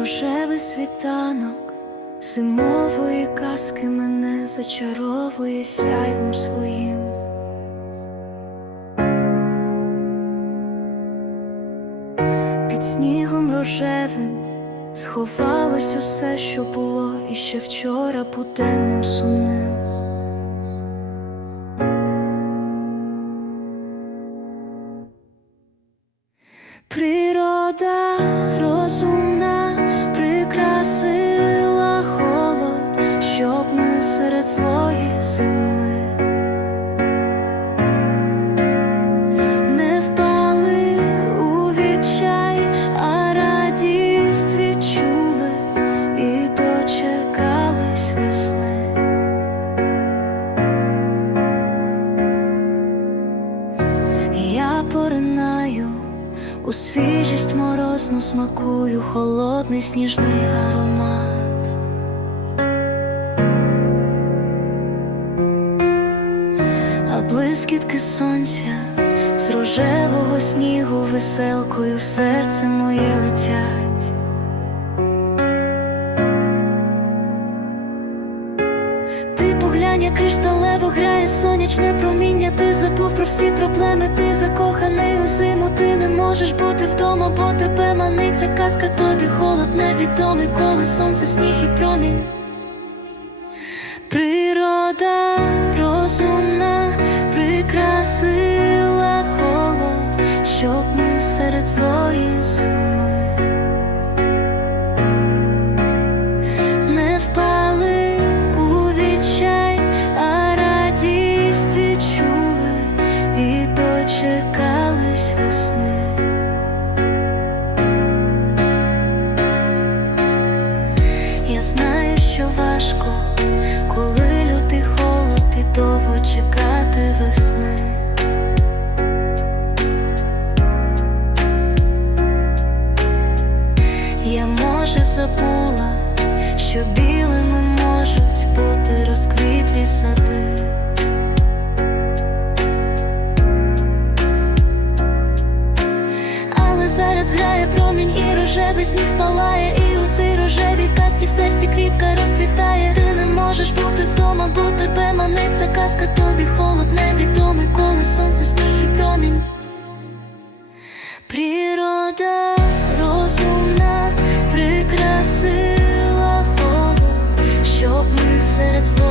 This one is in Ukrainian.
рожевий світанок, зимової казки мене зачаровує сяйвом своїм. Під снігом рожевим сховалось усе, що було, і ще вчора буденним сумним. Поринаю у свіжість морозну смакую холодний сніжний аромат. А блискітки сонця з рожевого снігу веселкою в серце моє летять. Кришталево грає сонячне проміння. Ти забув про всі проблеми, ти закоханий у зиму. Ти не можеш бути вдома, бо тебе маниться казка, тобі холод невідомий, коли сонце, сніг і промінь. Природа розумна прикрасила холод, щоб ми серед злої зими. Забула, що білими можуть бути розквітлі сади. Але зараз грає промінь і рожевий сніг палає, і у цій рожевій касті в серці квітка розквітає. Ти не можеш бути вдома, бо тебе маниться казка, тобі холод невідомий, коли and it's